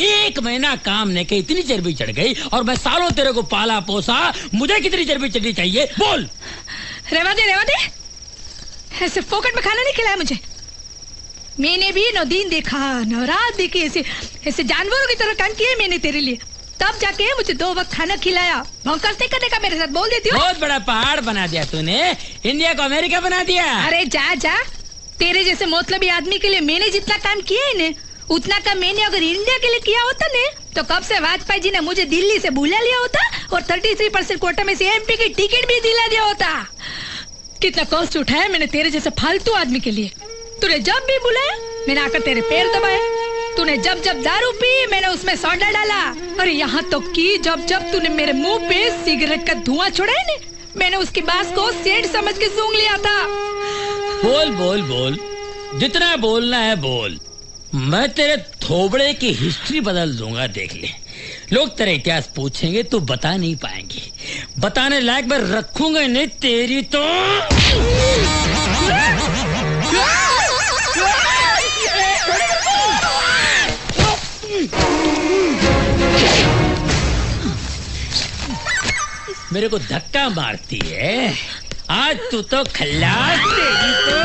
1 महीना काम नहीं के इतनी चर्बी चढ़ गई, और मैं सालों तेरे को पाला पोसा, मुझे कितनी चर्बी चढ़नी चाहिए बोल। रेवा दे, ऐसे फोकट में खाना नहीं खिलाया मुझे। मैंने भी न दिन देखा न रात देखी, ऐसे जानवरों की तरह काम किए मैंने तेरे लिए, तब जाके मुझे 2 वक्त खाना खिलाया। भौंकस नहीं करने का मेरे साथ, बोल देती हूँ। बहुत बड़ा पहाड़ बना दिया तूने, इंडिया को अमेरिका बना दिया। अरे जा, तेरे जैसे मतलबी आदमी के लिए मैंने जितना काम किया है न, उतना काम मैंने अगर इंडिया के लिए किया होता ने, तो कब से वाजपेयी जी ने मुझे दिल्ली से बुला लिया होता और 33% कोटा में से एमपी की टिकट भी दिला दिया होता। कितना कष्ट उठाया मैंने तेरे जैसे फालतू आदमी के लिए। तूने जब भी बुलाया मैंने आकर तेरे पैर दबाए, तूने जब दारू पी मैंने उसमें सोडा डाला, और यहाँ तो कि जब तूने मेरे मुंह पे सिगरेट का धुआं छोड़ा है, मैंने उसकी बात को सेठ समझ के सूंघ लिया था। बोल, जितना बोलना है बोल। मैं तेरे थोबड़े की हिस्ट्री बदल दूंगा, देख ले। लोग तेरा इतिहास पूछेंगे तो बता नहीं पाएंगे, बताने लायक मैं रखूंगा नहीं तेरी तो। मेरे को धक्का मारती है, आज तू तो खल्लास। तेरी तो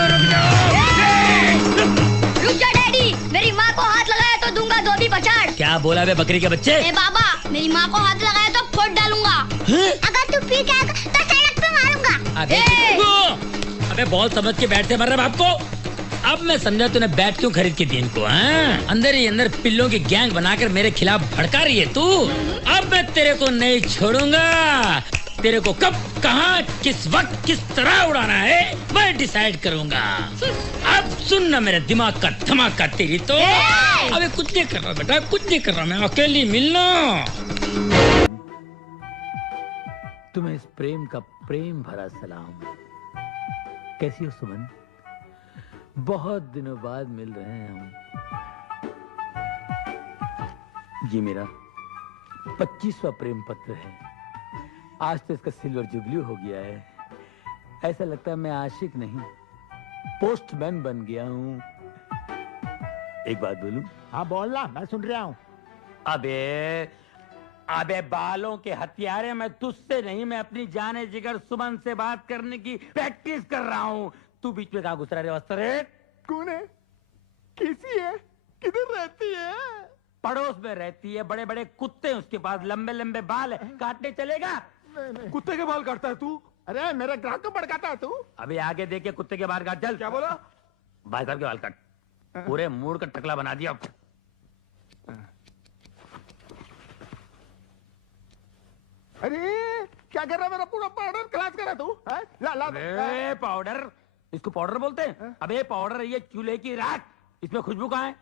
रुक जा डैडी, मेरी माँ को हाथ लगाया तो दूंगा धोबी पछाड़। क्या बोला बे बकरी के बच्चे? ए बाबा, मेरी माँ को हाथ लगाया तो फोड़ डालूंगा। अगर तू पी गया तो सड़क पे मारूंगा। अबे बहुत समझ के बैठते मर रहे बाप को। अब मैं समझा तूने बैट क्यों खरीद के दी इनको। अंदर ही अंदर पिल्लों की गैंग बनाकर मेरे खिलाफ भड़का रही है तू। अब मैं तेरे को नहीं छोड़ूंगा, तेरे को कब, कहाँ, किस वक्त, किस तरह उड़ाना है मैं डिसाइड करूंगा। अब सुन ना मेरे दिमाग का धमाका तेरी तो। अबे कुछ नहीं कर रहा बेटा, कुछ नहीं कर रहा, मैं अकेली मिलना। तुम्हें इस प्रेम का प्रेम भरा सलाम। कैसी हो सुमन? बहुत दिनों बाद मिल रहे हैं हम। ये मेरा 25वां प्रेम पत्र है। आज तो इसका सिल्वर जुबली हो गया है। ऐसा लगता है मैं आशिक नहीं, पोस्टमैन बन गया हूँ। एक बात बोलूं? हाँ बोलना, मैं सुन रहा हूँ। अबे बालों के हथियारे, मैं तुझसे नहीं, मैं अपनी जाने जिगर सुमन से बात करने की प्रैक्टिस कर रहा हूँ। तू बीच में कहाँ घुस रहा है वस्त्र? कौन है? कैसी है? किधर रहती है? पड़ोस में रहती है, बड़े बड़े कुत्ते उसके पास, लंबे लंबे बाल है, काटने चलेगा? नहीं। कुत्ते के बाल काटता है तू? अरे मेरे ग्राहक को भड़काता है तू? अभी आगे देख के कुत्ते के बाल काट। चल। क्या बोला? भाई साहब के बाल काट, पूरे मूड का टकला बना दिया। अरे क्या कर रहा है? मेरा पूरा पाउडर खलास कर रहा तू? ला पाउडर, इसको पाउडर बोलते हैं? अबे पाउडर ये चूल्हे की राख, इसमें खुशबू कहाँ है?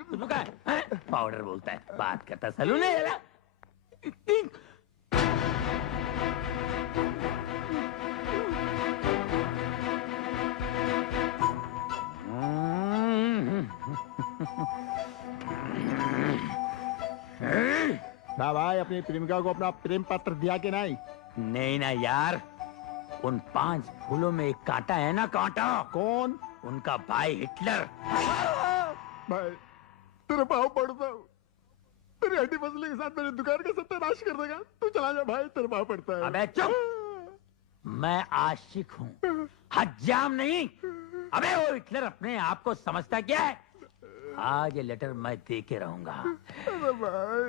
खुशबू कहाँ है? पाउडर बोलता है, बात करता सलून है। ना भाई, अपनी प्रेमिका को अपना प्रेम पत्र दिया कि नहीं? नहीं ना यार, उन 5 फूलों में एक कांटा है ना, कांटा। कौन? उनका भाई हिटलर। भाई तेरे पाँव पड़ता हूँ, तेरी हड्डी फसले के साथ मेरी दुकान का सत्यानाश कर देगा। तू चला जा भाई, तेरे पाँव पड़ता है। अबे चुप, मैं आशिक हूँ, हज्जाम नहीं। अबे वो हिटलर अपने आप को समझता क्या है? आज ये लेटर मैं दे के रहूंगा,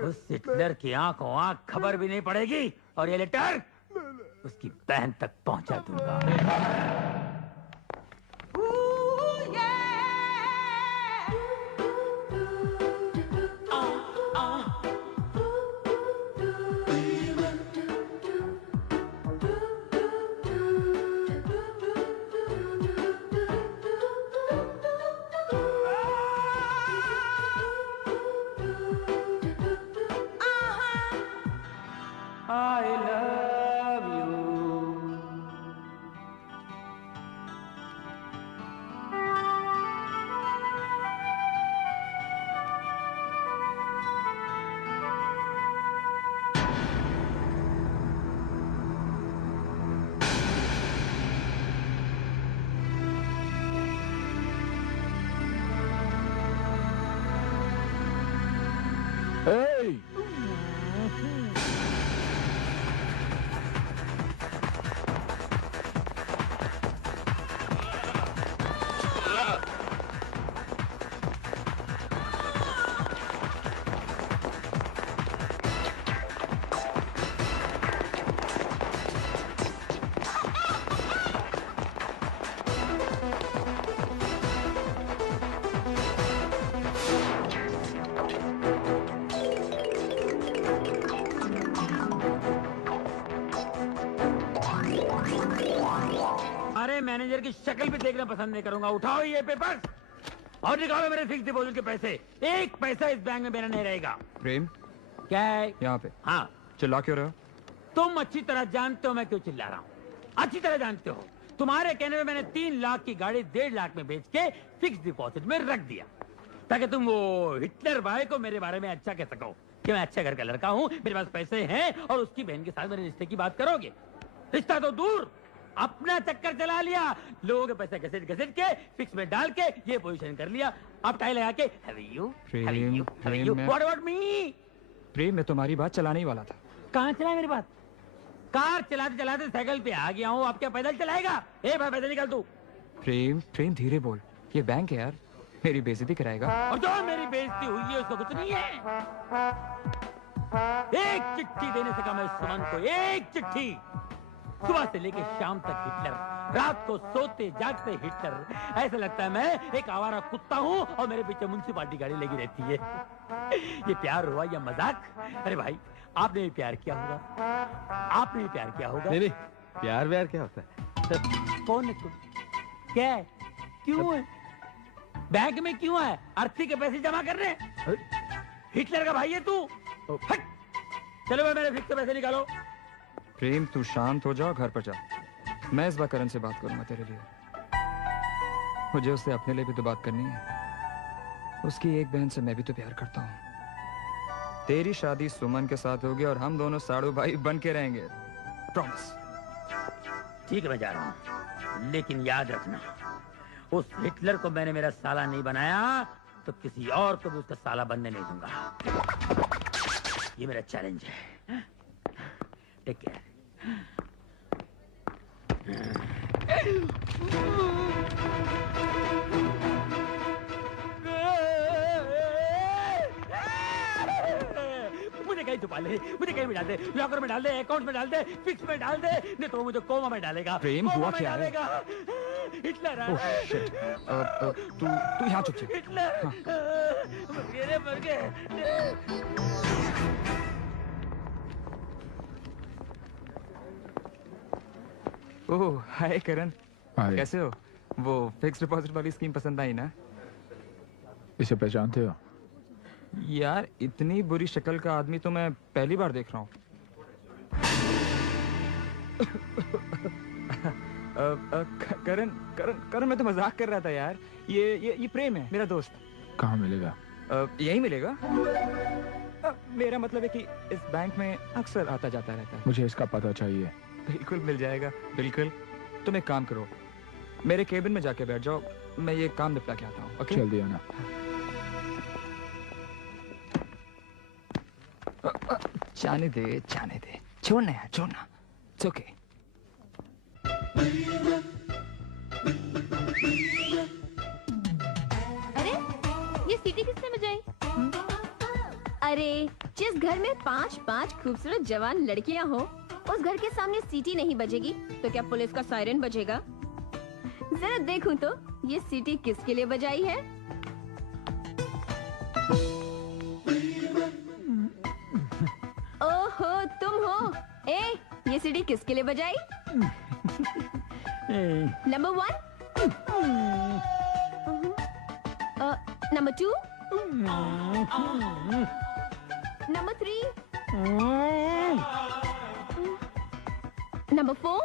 उस हिटलर की आंखों आंख खबर भी नहीं पड़ेगी, और ये लेटर उसकी बहन तक पहुंचा दूंगा। I love you. Hey! अरे मैनेजर की शक्ल भी देखना पसंद नहीं करूंगा। उठाओ ये पेपर्स और निकालो मेरे फिक्स डिपॉजिट के पैसे। एक पैसा इस बैंक में मेरा नहीं रहेगा। प्रेम, क्या है? यहाँ पे हाँ, चिल्ला क्यों रहे हो? तुम अच्छी तरह जानते हो मैं क्यों चिल्ला रहा हूँ। अच्छी तरह जानते हो। तुम्हारे कहने में मैंने 3 लाख की गाड़ी 1.5 लाख में बेच के फिक्स डिपॉजिट में रख दिया, ताकि तुम वो हिटलर भाई को मेरे बारे में अच्छा कह सको कि मैं अच्छे घर का लड़का हूँ, मेरे पास पैसे हैं, और उसकी बहन के साथ मेरे रिश्ते की बात करोगे। रिश्ता तो दूर, अपना चक्कर चला लिया। लोगों के पैसे घसीट घसीट के फिक्स में डाल के ये पोजीशन कर लिया। अब टाई लगा के व्हाट अबाउट मी? प्रेम, मैं तुम्हारी बात चलाने ही वाला था। कहाँ चला मेरी बात? कार चलाते चलाते साइकिल पे आ गया हूँ। अब क्या पैदल चलाएगा? ए भाई पैदल निकल तू। प्रेम, प्रेम धीरे बोल, ये बैंक है यार, मेरी बेइज्जती कराएगा। और जो मेरी बेइज्जती हुई है उसको कुछ नहीं है। एक चिट्ठी देने से कहा मैं सुमन को, एक चिट्ठी। सुबह से लेके शाम तक हिटलर, रात को सोते जागते हिटलर। ऐसा लगता है मैं एक आवारा कुत्ता हूँ और मेरे पीछे म्युनिसिपालिटी गाड़ी लगी रहती है। ये प्यार हुआ या मजाक? अरे भाई, आपने भी प्यार किया होगा, आपने भी प्यार किया होगा। नहीं, प्यार व्यार क्या होता है? कौन है तुम? क्या है? क्यों है बैंक में? क्यों है? अर्थी के पैसे जमा कर रहे? हिटलर का भाई है तू? हट! चलो भाई, मेरे फिक्स के पैसे निकालो। प्रेम, तू शांत हो जाओ, घर पर जा। मैं इस बार करण से बात करूंगा तेरे लिए। मुझे उससे अपने लिए भी तो बात करनी है। उसकी एक बहन से मैं भी तो प्यार करता हूँ। तेरी शादी सुमन के साथ होगी और हम दोनों साड़ू भाई बन के रहेंगे, प्रॉमिस। ठीक है, मैं जा रहा हूँ, लेकिन याद रखना, उस हिटलर को मैंने मेरा साला नहीं बनाया तो किसी और को भी उसका साला बनने नहीं दूंगा। ये मेरा चैलेंज है। Take care. मुझे कहीं छुपा ले, मुझे कहीं भी डाल दे, लॉकर में डाल दे, अकाउंट में डाल दे, फिक्स में डाल दे, नहीं तो मुझे कोमा में डालेगा। प्रेम, हुआ क्या है? हिटलर तू यहाँ चुप से। हिटलर मर गए। ओह, हाय करण, हाय। कैसे हो? वो फिक्स डिपॉजिट वाली स्कीम पसंद आई ना? इसे पहचानते हो? यार, इतनी बुरी शक्ल का आदमी तो मैं पहली बार देख रहा हूँ। करण करण करण, मैं तो मजाक कर रहा था यार। ये प्रेम है, मेरा दोस्त। कहाँ मिलेगा? यही मिलेगा। मेरा मतलब है कि इस बैंक में अक्सर आता जाता रहता है। मुझे इसका पता चाहिए। बिल्कुल मिल जाएगा, बिल्कुल। तुम एक काम करो, मेरे केबिन में जाके बैठ जाओ, मैं ये काम निपटा के आता हूँ। ओके? जल्दी आना। जाने दे, छोड़ना यार, छोड़ना। It's okay. अरे ये सीटी किसने बजाई? अरे जिस घर में 5-5 खूबसूरत जवान लड़कियां हो, उस घर के सामने सीटी नहीं बजेगी तो क्या पुलिस का सायरन बजेगा? जरा देखूं तो ये सीटी किसके लिए बजाई है? ओहो, तुम हो? ए, ये सीटी किसके लिए बजाई? Number 1, number 2, number 3, number 4।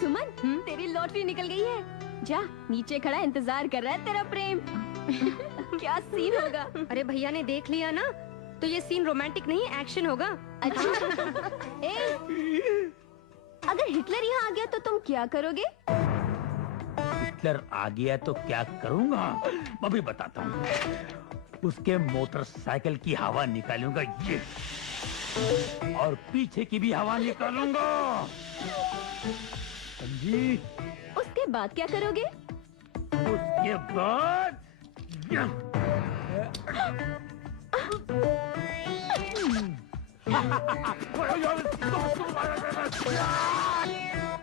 सुमन, तेरी लॉटरी निकल गई है। जा, नीचे खड़ा इंतजार कर रहा है तेरा प्रेम। क्या सीन होगा? अरे भैया ने देख लिया ना, तो ये सीन रोमांटिक नहीं, एक्शन होगा। अच्छा। अगर हिटलर यहाँ आ गया तो तुम क्या करोगे? हिटलर आ गया तो क्या करूंगा मैं भी बताता हूँ। उसके मोटरसाइकिल की हवा निकालूंगा ये, और पीछे की भी हवा निकालूंगा, समझी? उसके बाद क्या करोगे? उसके बाद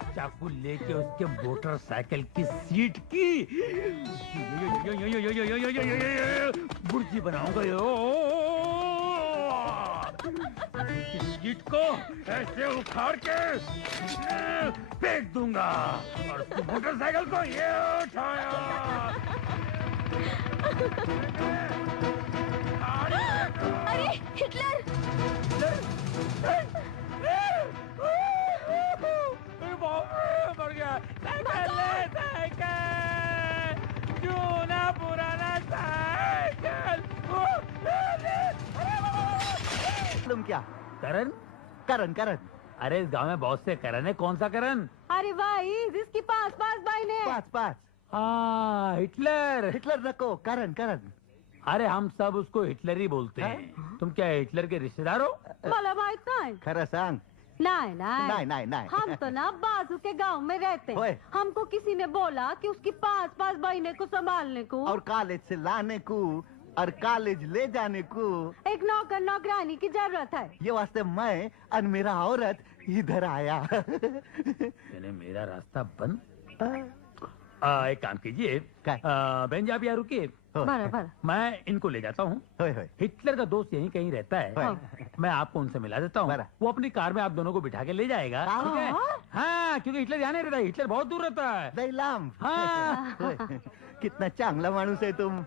चाकू लेके उसके मोटरसाइकिल की सीट की बुर्जी बनाऊंगा यो। सीट को ऐसे उखाड़ के फेंक दूंगा और उसकी मोटरसाइकिल को ये उठाया। अरे हिटलर! मर गया चूना पुराना साइकिल। तुम क्या? करण? करण करण अरे इस गांव में बहुत से करण है, कौन सा करण? अरे भाई जिसकी पास पास भाई ने पाच पाच हाँ हिटलर। हिटलर नको करण करण अरे हम सब उसको हिटलर ही बोलते हैं। तुम क्या हिटलर के रिश्तेदार हो? मला माहित नाही खरं सांग. नहीं नाही नाही नाही हम तो ना बाजू के गांव में रहते ओए। हैं। हमको किसी ने बोला कि उसकी पास पास बहने को संभालने को और कॉलेज से लाने को और कॉलेज ले जाने को एक नौकर नौकरानी की जरूरत है। ये वास्ते मैं और मेरा औरत इधर आया. मैंने मेरा रास्ता बंद। एक काम कीजिए, काय? बहन जी आप यहाँ रुकिए, बराबर। मैं इनको ले जाता हूँ। होय होय हिटलर का दोस्त यहीं कहीं रहता है, होय. मैं आपको उनसे मिला देता हूँ। बरा. वो अपनी कार में आप दोनों को बिठा के ले जाएगा, हाँ. ठीक है? हाँ, क्योंकि हिटलर यहाँ नहीं रहता, हिटलर बहुत दूर रहता है। लय लांब. हाँ। होय. कितना चांगला माणूस है तुम.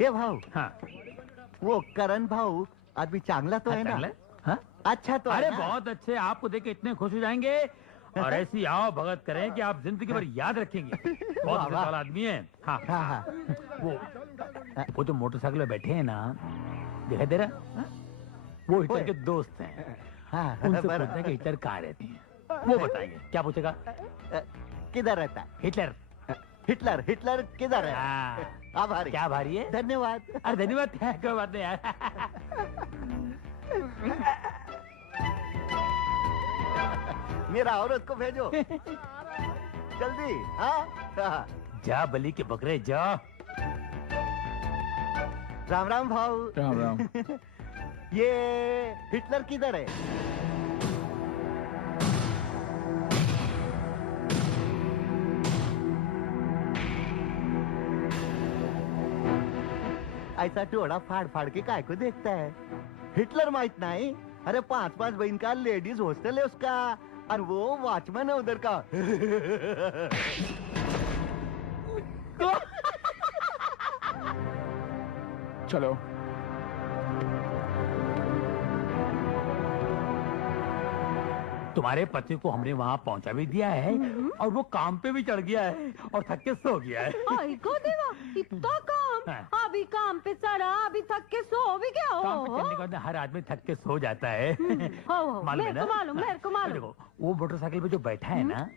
हे भाऊ हाँ, वो करण भाऊ आदमी चांगला तो है ना? चांगला है? हाँ? अच्छा तो अरे है ना? बहुत अच्छे, आपको देख के इतने खुश हो जाएंगे और ऐसी आओ भगत करें कि आप जिंदगी भर याद रखेंगे। बहुत वाह, वाह. वाला आदमी है। हाँ, हाँ हाँ वो जो मोटरसाइकिल में बैठे हैं ना, दिखाई दे रहा? वो हिटलर ओए. के दोस्त हैं। हाँ उनसे बरा. पूछना कि हिटलर कहाँ रहते हैं, वो बताएंगे। क्या पूछेगा? किधर रहता है? हिटलर। हिटलर हिटलर किधर है? हाँ, आभारी. क्या भारी है? धन्यवाद. अरे धन्यवाद, कोई बात नहीं यार। मेरा औरत को भेजो जल्दी. हाँ जा बलि के बकरे जा। राम राम भाऊ. राम राम. ये हिटलर किधर है? ऐसा टोड़ा फाड़ फाड़ के काय को देखता है? हिटलर माहित नहीं? अरे 5-5 बहन का लेडीज हॉस्टल है उसका और वो वॉचमैन है उधर का. चलो. तुम्हारे पति को हमने वहाँ पहुँचा भी दिया है और वो काम पे भी चढ़ गया है और थक के सो गया है। आई को देवा इतना काम हाँ. अभी काम पे चढ़ा अभी थक के सो भी क्या हो काम पे चलने के बाद हर आदमी थक के सो जाता है। हो मालूम है मेरे ना? को मालूम मेरे को मालूम। देखो वो मोटरसाइकिल पे जो बैठा है ना,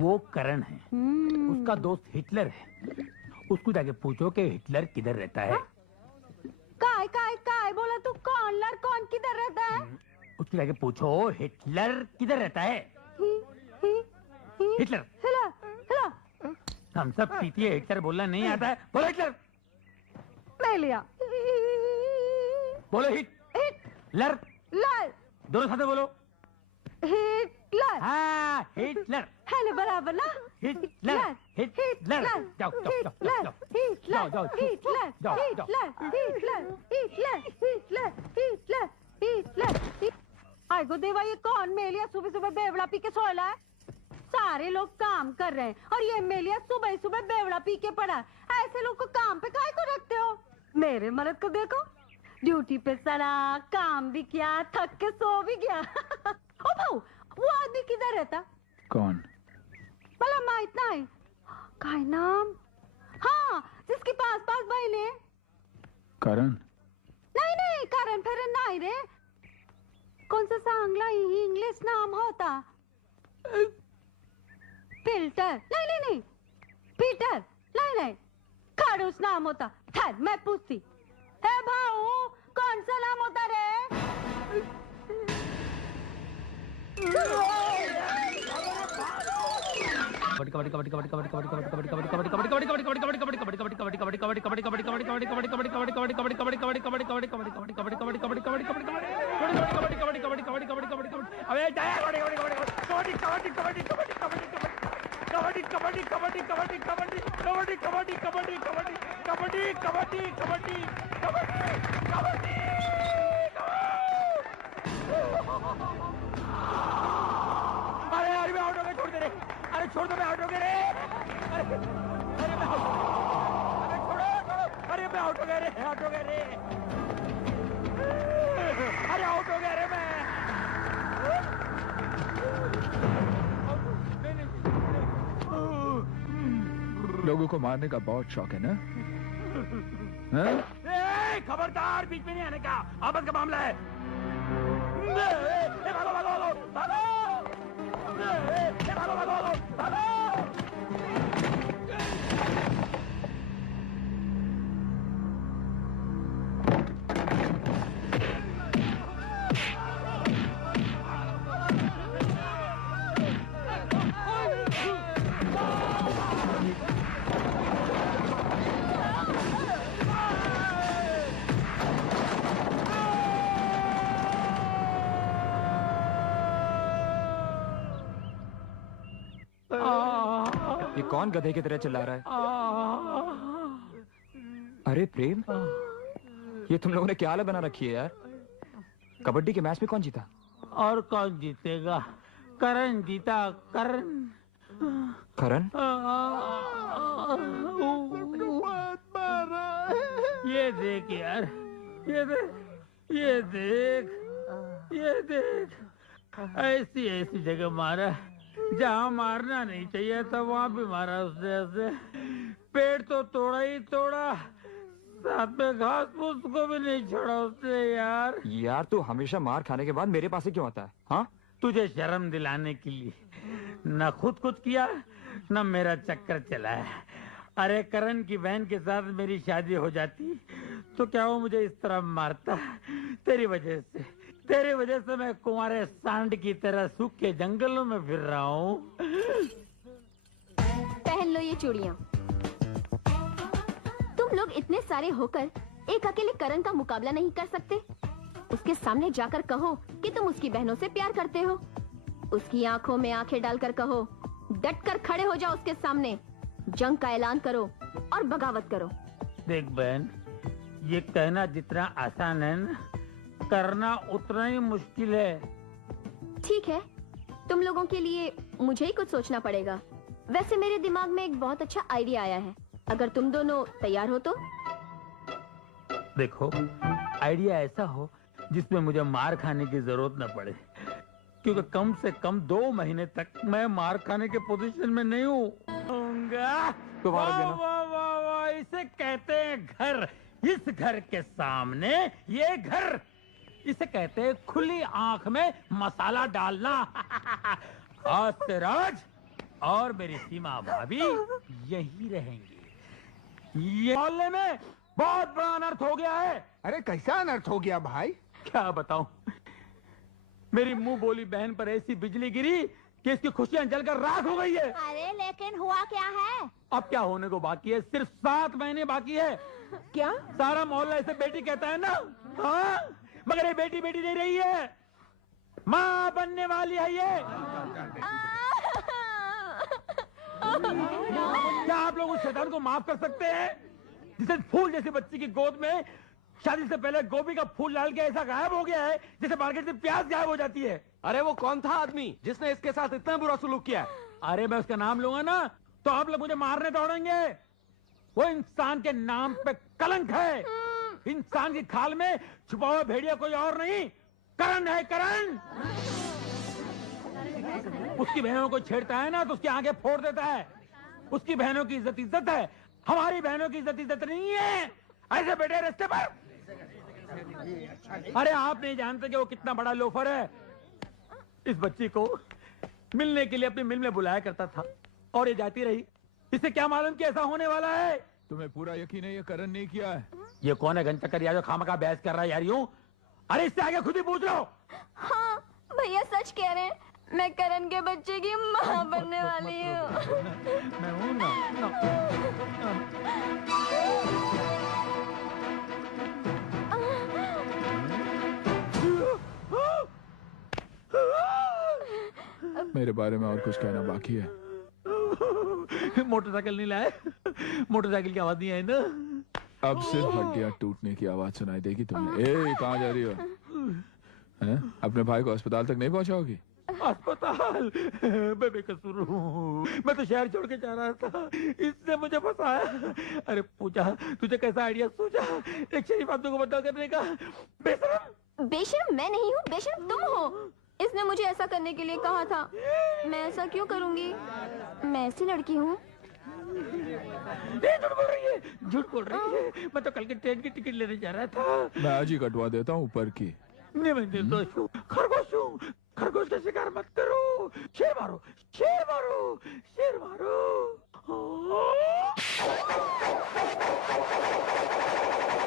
वो करण है, उसका दोस्त हिटलर है। उसको जाके पूछो कि हिटलर किधर रहता है। काय बोला तू? कौन लड़ कौन किधर रहता है? उसको जाके पूछो हिटलर किधर रहता है। हिटलर। हिला हिला हम सब पीती है, हिटलर बोलना नहीं आता है। बोलो हिटलर, ले लिया। बोलो हिटलर, लड़ दोनों साथ में बोलो। हिटलर हाँ हिटलर, हेलो बराबर ना? Hitler, Hitler. जाओ जाओ जाओ जाओ हिटलर जाओ, हिटलर जाओ, Hitler Hitler Hitler Hitler Hitler Hitler. आई गो देवा, ये कौन मेलिया सुबह सुबह बेवड़ा पी के सोया है? सारे लोग काम कर रहे हैं और ये मेलिया सुबह सुबह बेवड़ा पी के पड़ा है। ऐसे लोग को काम पे काहे को रखते हो? मेरे मर्द को देखो, ड्यूटी पे सड़ा, काम भी किया, थक के सो भी गया। ओ भाऊ, वो आदमी किधर रहता? कौन? भला माहित नहीं काय नाम? हाँ, जिसके पास पास बहने। करण. नहीं कारण फिर नहीं रे, कौन सा सांगला इंग्लिश नाम होता? फिल्टर नहीं नहीं नहीं पीटर नहीं नहीं खड़ूस नाम होता। खैर मैं पूछती है भाऊ कौन सा नाम होता रे? अरे यार मैं आउट हो गया, छोड़ दे रे। अरे छोड़ दो, मैं आउट हो गया रे। अरे मैं छोड़ो। अरे मैं आउट हो गया रे, आउट हो गया रे। अरे आउट हो गया रे मैं। लोगों को मारने का बहुत शौक है ना? हाँ? खबरदार, बीच में नहीं आने का, आपस का मामला है। भागो भागो भागो भागो भागो भागो भागो। ये कौन गधे की तरह चिल्ला रहा है? अरे प्रेम, ये तुम लोगों ने क्या हालत बना रखी है यार? कबड्डी के मैच में कौन जीता? और कौन जीतेगा? करण जीता, करण। करण? ये देख यार, ये देख, ये देख, ये देख, ऐसी ऐसी जगह मारा जहाँ मारना नहीं चाहिए था, वहाँ भी मारा उसने ऐसे। पेड़ तो तोड़ा ही तोड़ा, साथ में घास फूस को भी नहीं छोड़ा उसने यार। यार तू हमेशा मार खाने के बाद मेरे पास ही क्यों आता है? हाँ, तुझे शर्म दिलाने के लिए। न खुद कुछ किया न मेरा चक्कर चलाया। अरे करण की बहन के साथ मेरी शादी हो जाती तो क्या वो मुझे इस तरह मारता? तेरी वजह से मैं कुंवारे सांड की तरह सूखे जंगलों में फिर रहा हूँ। पहन लो ये चूड़ियाँ। तुम लोग इतने सारे होकर एक अकेले करण का मुकाबला नहीं कर सकते? उसके सामने जाकर कहो कि तुम उसकी बहनों से प्यार करते हो। उसकी आंखों में आंखें डालकर कहो, डटकर खड़े हो जाओ उसके सामने, जंग का ऐलान करो और बगावत करो। देख बहन, ये कहना जितना आसान है ना, करना उतना ही मुश्किल है। ठीक है, तुम लोगों के लिए मुझे ही कुछ सोचना पड़ेगा। वैसे मेरे दिमाग में एक बहुत अच्छा आइडिया आया है, अगर तुम दोनों तैयार हो तो। देखो, आइडिया ऐसा हो जिसमें मुझे मार खाने की जरूरत न पड़े, क्योंकि कम से कम 2 महीने तक मैं मार खाने के पोजीशन में नहीं हूँ। वाह, इसे कहते हैं घर। इस घर के सामने ये घर, इसे कहते हैं खुली आंख में मसाला डालना। आज से राज और मेरी सीमा भाभी यही रहेंगी। ये मोहल्ले में बहुत बड़ा अनर्थ हो गया है। अरे कैसा अनर्थ हो गया भाई? क्या बताऊं, मेरी मुंह बोली बहन पर ऐसी बिजली गिरी कि इसकी खुशियां जलकर राख हो गई है। अरे लेकिन हुआ क्या है? अब क्या होने को बाकी है? सिर्फ 7 महीने बाकी है। क्या? सारा मोहल्ला इसे बेटी कहता है ना? हाँ, मगर ये बेटी बेटी नहीं रही है, माँ बनने वाली है ये। क्या आप लोग उस शैतान को माफ कर सकते हैं जिसे फूल जैसी बच्ची की गोद में शादी से पहले गोभी का फूल डाल के ऐसा गायब हो गया है जैसे मार्केट से प्याज गायब हो जाती है? अरे वो कौन था आदमी जिसने इसके साथ इतना बुरा सलूक किया? अरे मैं उसका नाम लूंगा ना तो आप लोग मुझे मारने दौड़ेंगे। वो इंसान के नाम पे कलंक है। इंसान की खाल में छुपा हुआ भेड़िया कोई और नहीं, करण है, करण। उसकी बहनों को छेड़ता है ना तो उसकी आंखें फोड़ देता है। उसकी बहनों की इज्जत इज्जत है, हमारी बहनों की इज्जत इज्जत नहीं है। ऐसे बैठे रास्ते पर। अरे आप नहीं जानते कि वो कितना बड़ा लोफर है। इस बच्ची को मिलने के लिए अपनी मिल में बुलाया करता था, और ये जाती रही। इसे क्या मालूम कि ऐसा होने वाला है। तुम्हें पूरा यकीन है ये करण नहीं किया है? ये कौन है घंचक्कर जो खामखा बहस कर रहा है यार यूं? अरे इससे आगे खुद ही पूछ लो। हाँ भैया सच कह रहे हैं, मैं करण के बच्चे की माँ बनने वाली हूँ। मैं हूँ ना। मेरे बारे में और कुछ कहना बाकी है? मोटरसाइकिल नहीं लाए? मोटरसाइकिल की आवाज नहीं आई ना? अब सिर्फ हड्डियां टूटने की आवाज सुनाई देगी तुम्हें। ए कहाँ जा रही हो? हैं? अपने भाई को अस्पताल तक नहीं पहुंचाओगी? अस्पताल? मैं बेकसूर हूँ, मैं तो शहर छोड़ के जा रहा था, इसने मुझे फंसाया। अरे पूछा तुझे कैसा आइडिया सूझा एक शरीफ आदमी को बदला करने का? बेशरम। बेशरम मैं नहीं हूँ, बेशरम तुम हो। इसने मुझे ऐसा करने के लिए कहा था। मैं ऐसा क्यों करूँगी? मैं ऐसी लड़की हूँ। झूठ बोल रही है, झूठ बोल रही है। मैं तो कल की ट्रेन की टिकट लेने जा रहा था। मैं आज ही कटवा देता हूँ ऊपर की। नहीं मैं निर्दोष हूँ, खरगोश हूँ। खरगोश का शिकार मत करो। शेर मारो, शेर मारो, शेर मारो।